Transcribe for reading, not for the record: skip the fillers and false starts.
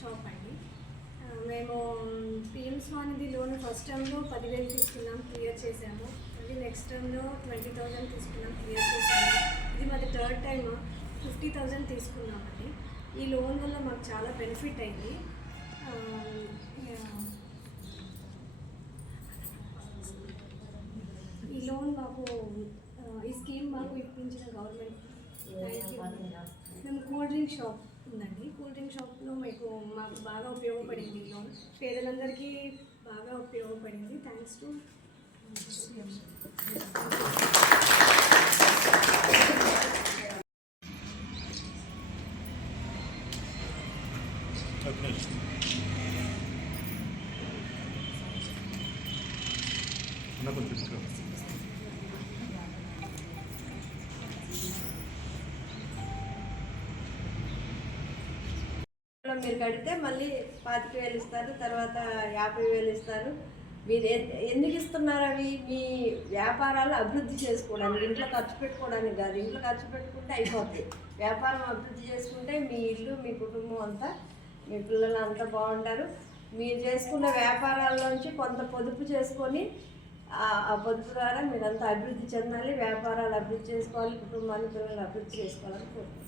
Shop అండి. మేము PM SVANidhi loan first టైంలో 10,000 తీసుకున్నాం, క్లియర్ చేసాము. మళ్ళీ నెక్స్ట్ టైంలో 20,000 తీసుకున్నాం, క్లియర్ చేసాము. ఇది మాది థర్డ్ టైం 50,000 తీసుకున్నామండి. ఈ లోన్ వల్ల మాకు చాలా బెనిఫిట్ అయింది. ఈ లోన్ మాకు ఈ స్కీమ్ మాకు ఇప్పించిన గవర్నమెంట్ థ్యాంక్ యూ. మేము కూల్ డ్రింక్ షాప్ ఉందండి. కూల్ డ్రింక్ షాప్లో మాకు బాగా ఉపయోగపడింది ఈ లోన్. పేదలందరికీ బాగా ఉపయోగపడింది. థ్యాంక్స్ టు మీరు కడితే మళ్ళీ 25,000 ఇస్తారు, తర్వాత 50,000 ఇస్తారు. మీరు ఎందుకు ఇస్తున్నారు? అవి మీ వ్యాపారాలు అభివృద్ధి చేసుకోవడానికి, ఇంట్లో ఖర్చు పెట్టుకోవడానికి కాదు. ఇంట్లో ఖర్చు పెట్టుకుంటే అయిపోతుంది. వ్యాపారం అభివృద్ధి చేసుకుంటే మీ ఇల్లు, మీ కుటుంబం అంతా, మీ పిల్లలు అంతా బాగుంటారు. మీరు చేసుకున్న వ్యాపారాల్లోంచి కొంత పొదుపు చేసుకొని ఆ పొదుపు ద్వారా మీరంతా అభివృద్ధి చెందాలి, వ్యాపారాలు అభివృద్ధి చేసుకోవాలి, కుటుంబాన్ని, పిల్లలు అభివృద్ధి చేసుకోవాలని కోరుకుంటున్నాను.